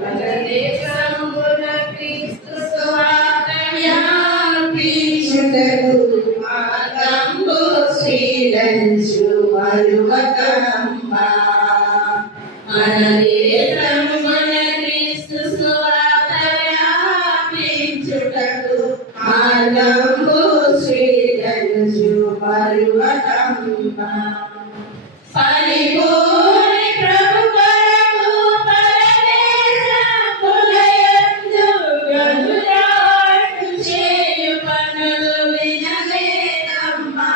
మన దేశంబున క్రీస్తు సువార్త వ్యాపించుటకు మార్గంబు శ్రీలంచు మరువకమ్మా. మన దేశంబున క్రీస్తు సువార్త వ్యాపించుటకు మార్గంబు శ్రీలంచు మరువకమ్మా. పరిపూర్ణి ప్రభు కొరకు పరదేశంబులయందు గనులాడు చేయు పనులు వినలేదమ్మా.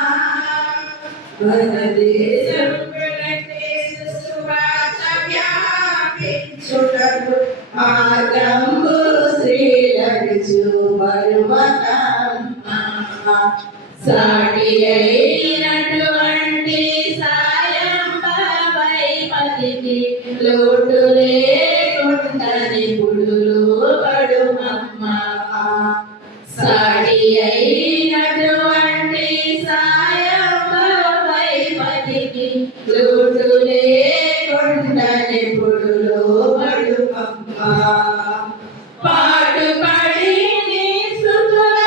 మన దేశంబున క్రీస్తు సువార్త వ్యాపించుటకు మార్గంబు శ్రీలంచు మరువకమ్మా. సాటి అయినటువంటి లోటు లేకుండా నిపుడు లోబడుమమ్మా. సాటి అయినటువంటి సాయంపైపతికి లోటు లేకుండా నిపుడు లోబడుమమ్మా. పాటుపడి నీ స్తుతుల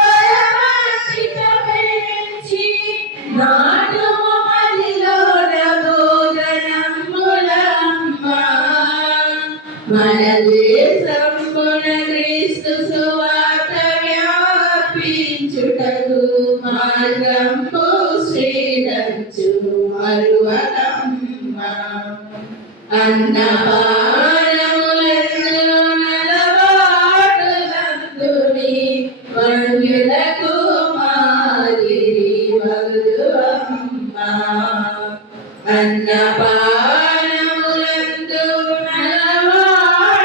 బలపరిచిత పెంచి నాటుము మదిలోన బోధనమ్ములమ్మా. మన దేశంబున క్రీస్తు సువార్త వ్యాపించుటకు మార్గంబు శ్రీలంచు మరువకమ్మా. అన్నపానములందు నలబాటులందుని వన్యులకు మాదిరి వగుదువమ్మా. అన్నపానములందు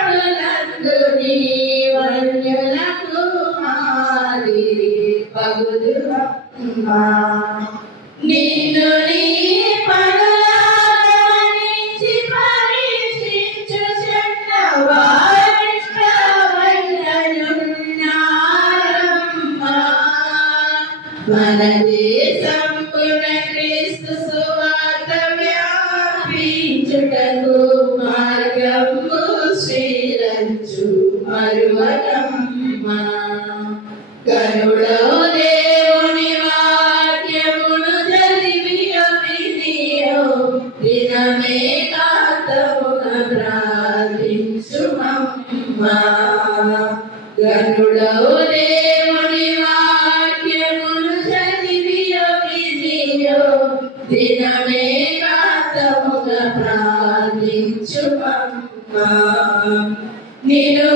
నలబాటులందుని వన్యులకు మాదిరి వగుదువమ్మా. నిన్ను నీ పనులనుసరించి పరీక్షించు చెడ్డవారిష్టమైననున్నారమ్మా. మన దేశంబున క్రీస్తు సువార్త వ్యాపించుటకు మార్గంబు శ్రీలంచు మరువకమ్మా. కరుణో దేవుని వాక్యమును చదివియో వినియో దినమే కాంతమున ప్రార్థించుమమ్మా. కరుణో దేవుని వాక్యమును చదివియో వినియో దినమే కాంతమున ప్రార్థించుమమ్మా. నిన్ను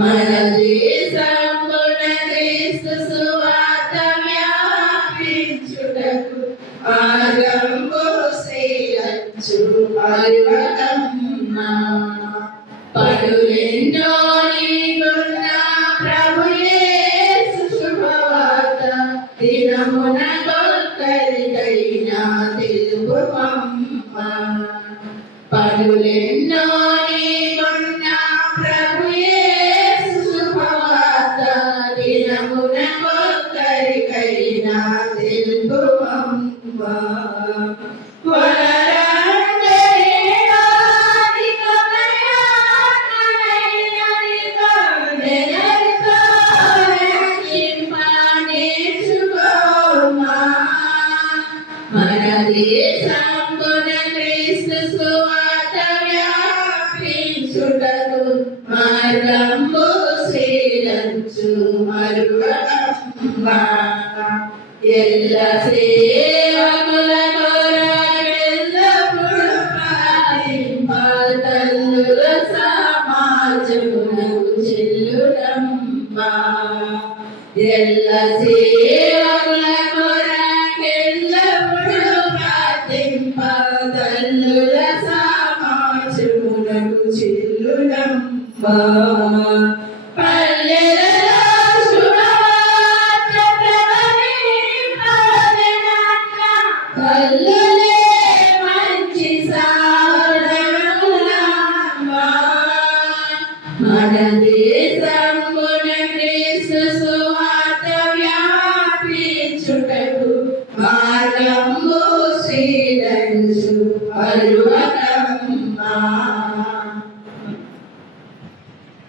మన దేశంబున క్రీస్తు సువార్త వ్యాపించుటకు మార్గంబు శ్రీలంచు మరువకమ్మా. పనులెన్నో నీకున్న ప్రభు యేసు శుభవార్త దినమున కొక్కరికైనా తెలుపుమమ్మా. పనులెన్నో నీకున్న ప్రభు యేసు శుభవార్త దినమున కొక్కరికైనా తెలుపుమమ్మా. మన దేశంబున క్రీస్తు సువార్త వ్యాపించుటకు మార్గంబు శ్రీలంచు మరువకమ్మా. ఎల్ల సేవకుల కొరకెల్లప్పుడు ప్రార్థింప తల్లుల సమాజమునకు చెల్లునమ్మా. ఎల్ల సేవకుల కొరకెల్లప్పుడు ప్రార్థింప తల్లుల సమాజమునకు చెల్లునమ్మా. మన దేశంబున క్రీస్తు సువార్త వ్యాపించుటకు మార్గంబు శ్రీలంచు పర్వత